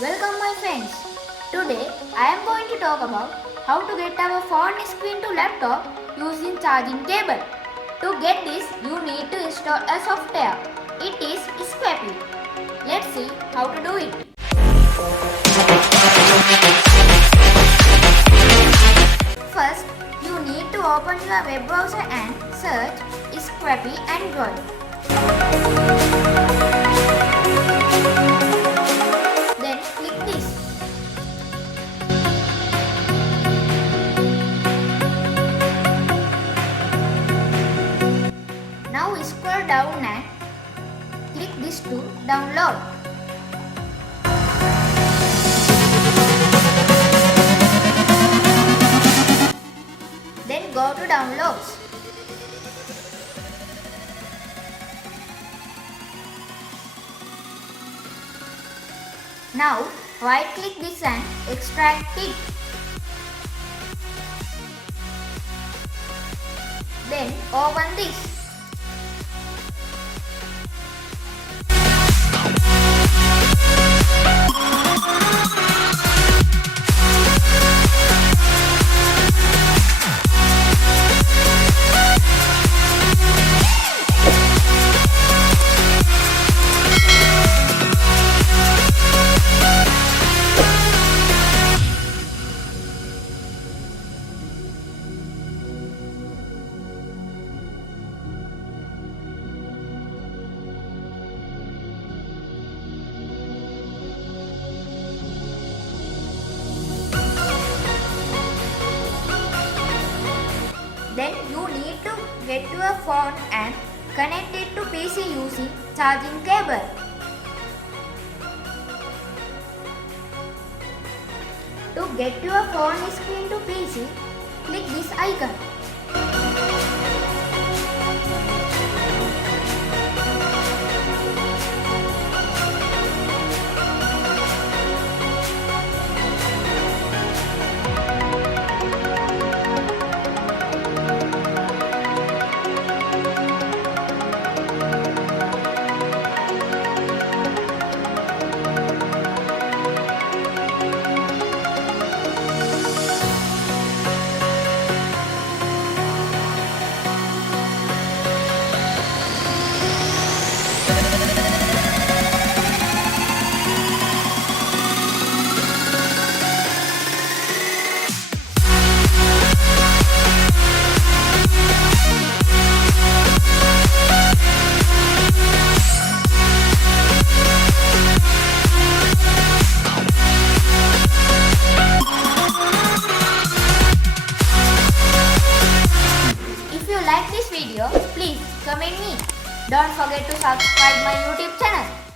Welcome my friends. Today I am going to talk about how to get our phone screen to laptop using charging cable. To get this you need to install a software. It is Squappy. Let's see how to do it. First you need to open your web browser and search Squappy Android. Then click this. Now scroll down and click this to download. Then go to downloads. Now right click this and extract it. Then open this. Then you need to get your phone and connect it to PC using charging cable. To get your phone screen to PC, click this icon. If you like this video, please comment me. Don't forget to subscribe my YouTube channel.